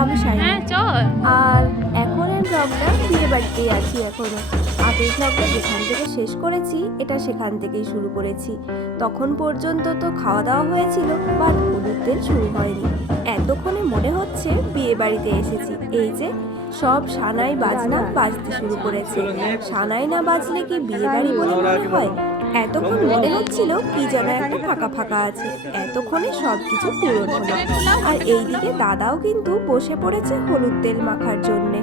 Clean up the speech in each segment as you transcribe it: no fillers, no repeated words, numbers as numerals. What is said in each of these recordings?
আমি শাইনি। হ্যাঁ চল। আর এখনের ব্লগটা বিয়ে বাড়িতেই আছি এখনো। আগের ব্লগটা যেখান থেকে শেষ করেছি এটা সেখান থেকেই শুরু করেছি। তখন পর্যন্ত তো খাওয়া দাওয়া হয়েছিল, বাট হলুদ তেল শুরু হয়নি। এতক্ষণে মনে হচ্ছে বিয়ে বাড়িতে এসেছি। এই যে সব সানাই বাজনা বাজতে শুরু করেছে। সানাই না বাজলে কি বিয়ে বাড়ি বলে মনে হয়? এতক্ষণ মনে হচ্ছিল কি যেন একটা ফাঁকা ফাঁকা আছে। এতক্ষণে সব কিছু পূরণ হলো। আর এইদিকে দাদাও কিন্তু বসে পড়েছে হলুদ তেল মাখার জন্যে।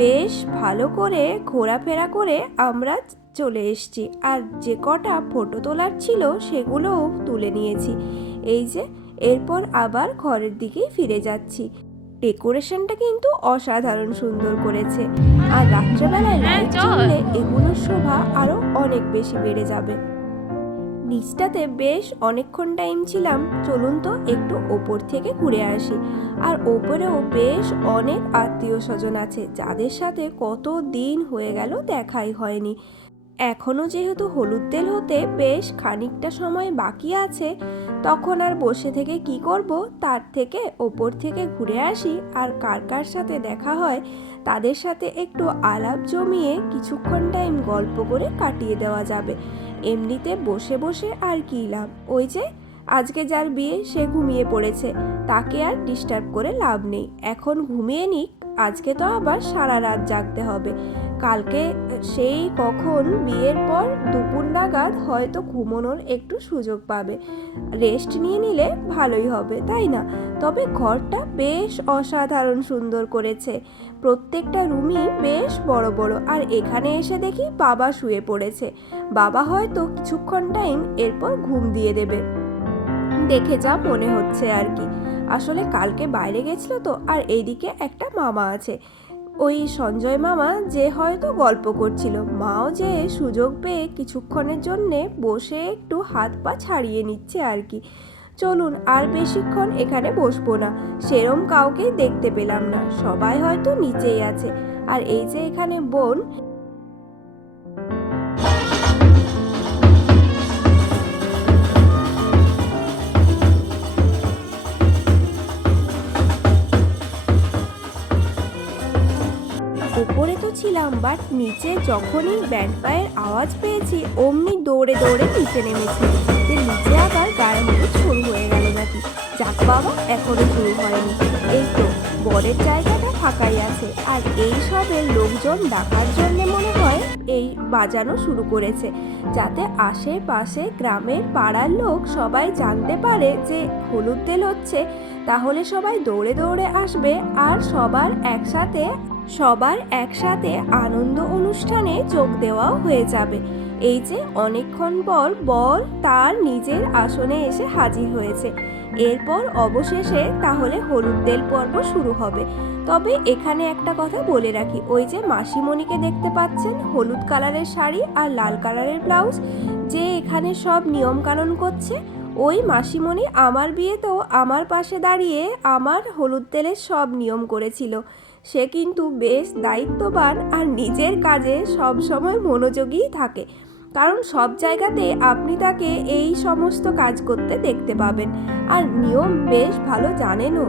বেশ ভালো করে ঘোরাফেরা করে আমরা চলে এসেছি। আর যে কটা ফটো তোলার ছিল সেগুলোও তুলে নিয়েছি। এই যে এরপর আবার ঘরের দিকেই ফিরে যাচ্ছি। ডেকোরেশনটা কিন্তু অসাধারণ সুন্দর করেছে। আর রাত্রেবেলায় লাইট জ্বললে এগুলোর শোভা আরো অনেক বেশি বেড়ে যাবে। নিচটাতে বেশ অনেকক্ষণ টাইম ছিলাম। চলুন তো একটু ওপর থেকে ঘুরে আসি। আর ওপরেও বেশ অনেক আত্মীয় স্বজন আছে, যাদের সাথে কত দিন হয়ে গেল দেখাই হয়নি। এখনও যেহেতু হলুদ তেল হতে বেশ খানিকটা সময় বাকি আছে, তখন আর বসে থেকে কি করব, তার থেকে ওপর থেকে ঘুরে আসি। আর কার কার সাথে দেখা হয় তাদের সাথে একটু আলাপ জমিয়ে কিছুক্ষণ টাইম গল্প করে কাটিয়ে দেওয়া যাবে। এমনিতে বসে বসে আর কী লাভ? ওই যে আজকে যার বিয়ে সে ঘুমিয়ে পড়েছে, তাকে আর ডিস্টার্ব করে লাভ নেই। এখন ঘুমিয়ে নিক, আজকে তো আবার সারা রাত জাগতে হবে। কালকে সেই কখন বিয়ের পর দুপুর নাগাদ হয়তো ঘুমানোর একটু সুযোগ পাবে। রেস্ট নিয়ে নিলে ভালোই হবে, তাই না? তবে ঘরটা বেশ অসাধারণ সুন্দর করেছে। প্রত্যেকটা রুমই বেশ বড় বড়। আর এখানে এসে দেখি বাবা শুয়ে পড়েছে। বাবা হয়তো কিছুক্ষণ টাইম এরপর ঘুম দিয়ে দেবে, দেখে যা মনে হচ্ছে আর কি। আসলে কালকে বাইরে গেছিল তো। আর এইদিকে একটা মামা আছে, ওই সঞ্জয় মামা, যে হয়তো গল্প করছিল। মাও যে সুযোগ পেয়ে কিছুক্ষণের জন্যে বসে একটু হাত পা ছাড়িয়ে নিচ্ছে আর কি। চলুন, আর বেশিক্ষণ এখানে বসবো না। সেরম কাউকেই দেখতে পেলাম না, সবাই হয়তো নিচেই আছে। আর এই যে এখানে বোন, উপরে তো ছিলাম, বাট নিচে যখনই ব্যান্ড পায়ের আওয়াজ পেয়েছি অমনি দৌড়ে দৌড়ে নিচে নেমেছি। যে নিচে আবার গায়ে হলুদ শুরু হয়ে গেল নাকি। যাক বাবা, এখনো শুরু হয়নি। এই তো বরের জায়গাটা ফাঁকাই আছে। আর এই সবের লোকজন ডাকার জন্য মনে হয় এই বাজানো শুরু করেছে, যাতে আশেপাশে গ্রামের পাড়ার লোক সবাই জানতে পারে যে হলুদ তেল হচ্ছে। তাহলে সবাই দৌড়ে দৌড়ে আসবে আর সবার একসাথে আনন্দ অনুষ্ঠানে যোগ দেওয়াও হয়ে যাবে। এই যে অনেকক্ষণ পর বর তার নিজের আসনে এসে হাজির হয়েছে। এরপর অবশেষে তাহলে হলুদ তেল পর্ব শুরু হবে। তবে এখানে একটা কথা বলে রাখি, ওই যে মাসিমণিকে দেখতে পাচ্ছেন, হলুদ কালারের শাড়ি আর লাল কালারের ব্লাউজ, যে এখানে সব নিয়ম কানুন করছে, ওই মাসিমণি আমার বিয়েতেও আমার পাশে দাঁড়িয়ে আমার হলুদ তেলের সব নিয়ম করেছিল। সে কিন্তু বেশ দায়িত্ববান আর নিজের কাজে সব সময় মনোযোগী থাকে, কারণ সব জায়গাতে আপনি তাকে এই সমস্ত কাজ করতে দেখতে পাবেন। আর নিয়ম বেশ ভালো জানেনও।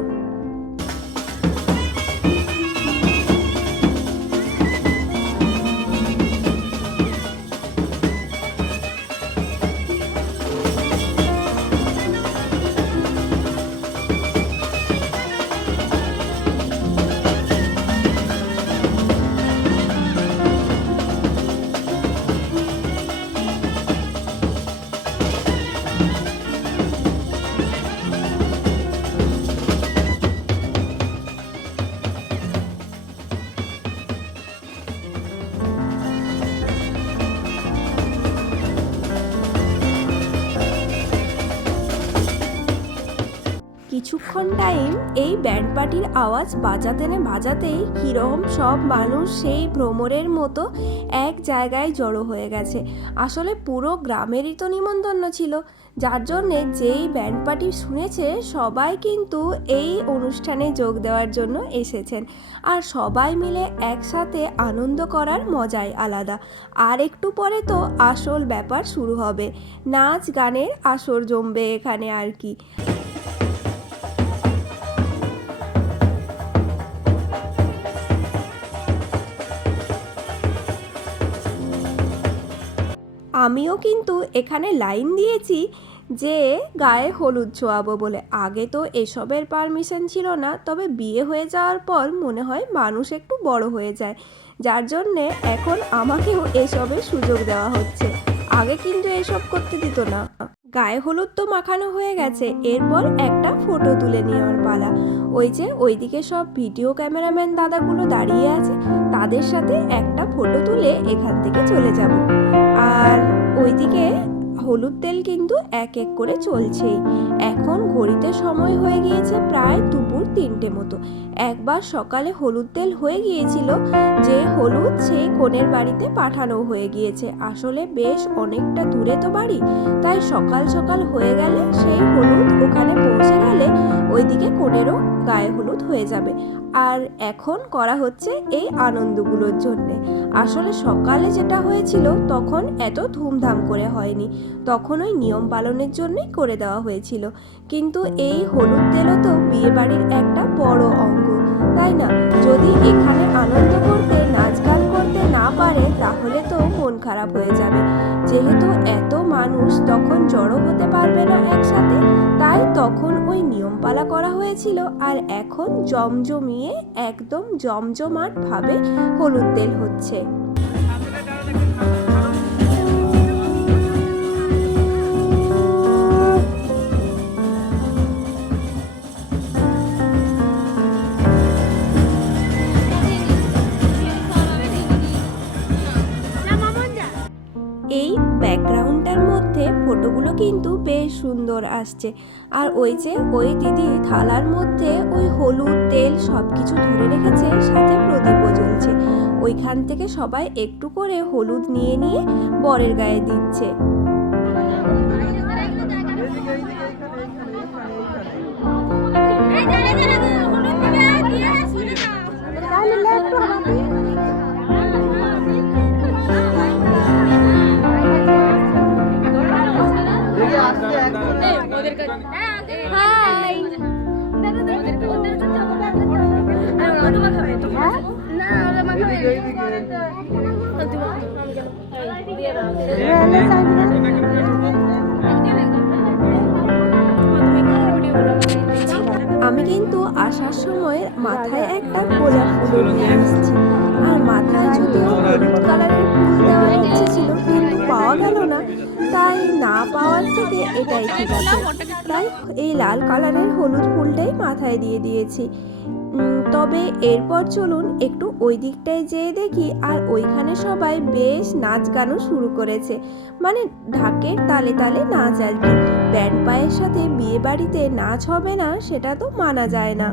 কিছুক্ষণ টাইম এই ব্যান্ড পার্টির আওয়াজ বাজাতেই কীরকম সব মানুষ সেই ভ্রমরের মতো এক জায়গায় জড়ো হয়ে গেছে। আসলে পুরো গ্রামেরই তো নিমন্ত্রণ ছিল, যার জন্যে যেই ব্যান্ড পার্টি শুনেছে সবাই কিন্তু এই অনুষ্ঠানে যোগ দেওয়ার জন্য এসেছেন। আর সবাই মিলে একসাথে আনন্দ করার মজাই আলাদা। আর একটু পরে তো আসল ব্যাপার শুরু হবে, নাচ গানের আসর জমবে এখানে আর কি। আমিও কিন্তু এখানে লাইন দিয়েছি যে গায়ে হলুদ ছোঁয়াবো বলে। আগে তো এসবের পারমিশন ছিল না, তবে বিয়ে হয়ে যাওয়ার পর মনে হয় মানুষ একটু বড় হয়ে যায়, যার জন্যে এখন আমাকেও এসবের সুযোগ দেওয়া হচ্ছে। আগে কিন্তু এসব করতে দিত না। গায়ে হলুদ তো মাখানো হয়ে গেছে, এরপর একটা ফটো তুলে নেওয়ার পালা। ওই যে ওইদিকে সব ভিডিও ক্যামেরাম্যান দাদাগুলো দাঁড়িয়ে আছে, তাদের সাথে একটা ফটো তুলে এখান থেকে চলে যাব। আর ওইদিকে হলুদ তেল কিন্তু এক এক করে চলছেই। এখন ঘড়িতে সময় হয়ে গিয়েছে প্রায় দুপুর 3টে মতো। একবার সকালে হলুদ তেল হয়ে গিয়েছিল, যে হলুদ সেই কনের বাড়িতে পাঠানো হয়ে গিয়েছে। আসলে বেশ অনেকটা দূরে তো বাড়ি, তাই সকাল সকাল হয়ে গেলে সেই হলুদ ওখানে পৌঁছে গেলে ওইদিকে কনেরও গায়ে হলুদ হয়ে যাবে। আর এখন করা হচ্ছে এই আনন্দগুলোর জন্যে। আসলে সকালে যেটা হয়েছিল তখন এত ধুমধাম করে হয়নি, তখন ওই নিয়ম পালনের জন্যই করে দেওয়া হয়েছিল। কিন্তু এই হলুদ তেলও তো বিয়েবাড়ির একটা বড় অঙ্গ, তাই না? যদি এখানে আনন্দ করতে নাচ গান করতে না পারে তাহলে তো মন খারাপ হয়ে যাবে। যেহেতু এত মানুষ তখন জড়ো হতে পারবে না একসাথে, তাই তখন ওই নিয়মপালা করা হয়েছিল। আর এখন জমজমিয়ে একদম জমজমাট ভাবে হলুদ তেল হচ্ছে। এই ব্যাকগ্রাউন্ডটার মধ্যে ফটোগুলো কিন্তু বেশ সুন্দর আসছে। আর ওই যে ওই দিদি থালার মধ্যে ওই হলুদ তেল সব কিছু ধরে রেখেছে, সাথে প্রদীপও জ্বলছে। ওইখান থেকে সবাই একটু করে হলুদ নিয়ে নিয়ে বরের গায়ে দিচ্ছে। আমি কিন্তু আসার সময় মাথায় একটা গোলাপ ফুল নিয়ে এসেছি। আর মাথায় যদিও হলুদ কালারের ফুল দেওয়ার ইচ্ছে ছিল, কিন্তু পাওয়া গেল না। তাই না পাওয়ার থেকে এটাই ঠিক আছে, তাই এই লাল কালারের হলুদ ফুলটাই মাথায় দিয়ে দিয়েছি। তবে এরপর চলুন একটু ওই দিকটায় যেয়ে দেখি। আর ওইখানে সবাই বেশ নাচ গানও শুরু করেছে, মানে ঢাকের তালে তালে নাচ আর কি। ব্যান্ড পায়ের সাথে বিয়ে বাড়িতে নাচ হবে না সেটা তো মানা যায় না।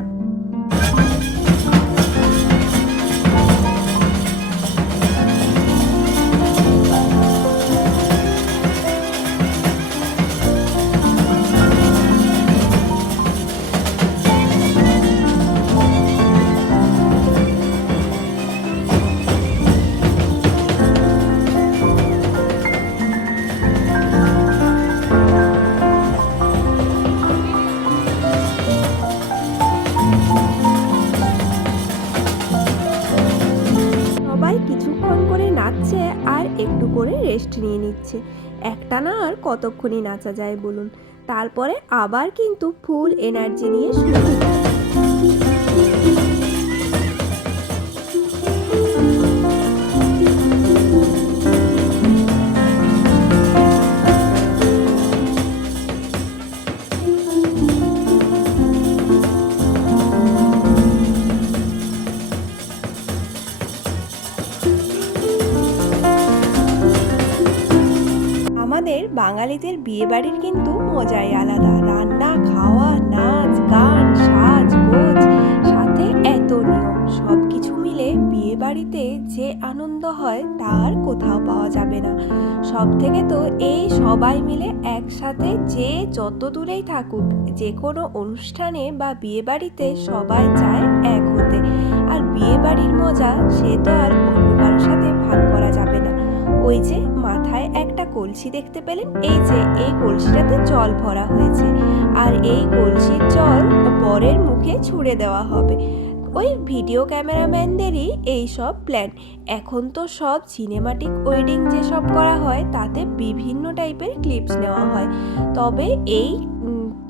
কিছুক্ষণ করে নাচছে আর একটু করে রেস্ট নিয়ে নিচ্ছে। একটানা আর কতক্ষণই নাচা যায় বলুন? তারপরে আবার কিন্তু ফুল এনার্জি নিয়ে শুরু। আমাদের বাঙালিদের বিয়েবাড়ির কিন্তু মজাই আলাদা। রান্না, খাওয়া, নাচ, গান, সাজগোজ, সাথে এত নিয়ম, সব কিছু মিলে বিয়েবাড়িতে যে আনন্দ হয় তার কোথাও পাওয়া যাবে না। সব থেকে তো এই সবাই মিলে একসাথে যে যত দূরেই থাকুক, যে কোনো অনুষ্ঠানে বা বিয়েবাড়িতে সবাই চায় এক হতে। আর বিয়েবাড়ির মজা সে তো আর অন্য কারোর সাথে ভাগ করা যাবে না। ওই যে মাথায় একটা কলসি দেখতে পেলেন, এই যে এই কলসিটাতে জল ভরা হয়েছে। আর এই কলসির জল বরের মুখে ছুঁড়ে দেওয়া হবে। ওই ভিডিও ক্যামেরাম্যানদেরই এই সব প্ল্যান। এখন তো সব সিনেমাটিক ওয়েডিং যেসব করা হয় তাতে বিভিন্ন টাইপের ক্লিপস নেওয়া হয়। তবে এই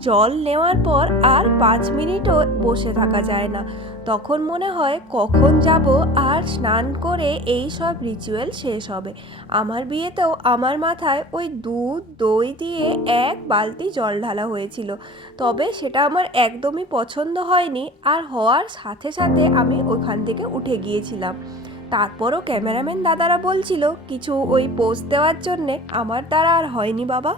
জল নেওয়ার পর আর 5 মিনিটও বসে থাকা যায় না। তখন মনে হয় কখন যাব আর স্নান করে এই সব রিচুয়াল শেষ হবে। আমার বিয়েতেও আমার মাথায় ওই দুধ দই দিয়ে 1 বালতি জল ঢালা হয়েছিল। তবে সেটা আমার একদমই পছন্দ হয়নি, আর হওয়ার সাথে সাথে আমি ওখান থেকে উঠে গিয়েছিলাম। তারপরও ক্যামেরাম্যান দাদারা বলছিল কিছু ওই পোস্ট দেওয়ার জন্যে, আমার দ্বারা আর হয়নি বাবা।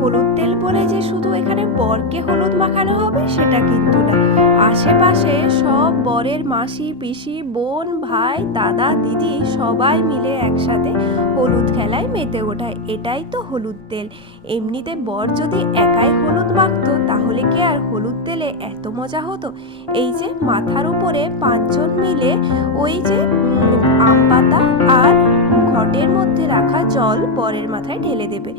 হলুদ তেল বলে যে শুধু এখানে বরকে হলুদ মাখানো হবে সেটা কিন্তু না, আশেপাশে সব বরের মাসি পিসি বোন ভাই দাদা দিদি সবাই মিলে একসাথে হলুদ খেলায় মেতে ওঠায়। এটাই তো হলুদ তেল। এমনিতে বর যদি একাই হলুদ মাখতো তাহলে কি আর হলুদ তেলে এত মজা হতো? এই যে মাথার উপরে 5 জন মিলে ওই যে আম পাতা আর ঘটের মধ্যে রাখা জল বরের মাথায় ঢেলে দেবে।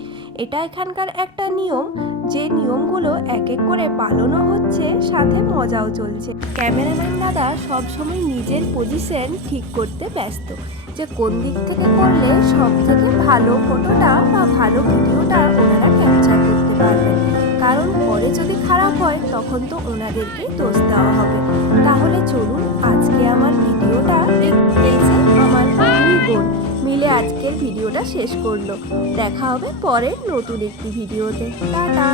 এটা এখানকার একটা নিয়ম, যে নিয়মগুলো এক এক করে পালনও হচ্ছে, সাথে মজাও চলছে। ক্যামেরাম্যান দাদা সবসময় নিজের পজিশন ঠিক করতে ব্যস্ত, যে কোন দিক থেকে করলে সব থেকে ভালো ফটোটা বা ভালো ভিডিওটা ওনারা ক্যাপচার করতে পারবেন। কারণ পরে যদি খারাপ হয় তখন তো ওনাদেরকেই দোষ দেওয়া হবে। তাহলে চলুন, আজকে আমার ভিডিওটা এই যে আমার দুই বোন মিলে আজকের ভিডিওটা শেষ করলো। দেখা হবে পরের নতুন একটি ভিডিওতে। টাটা।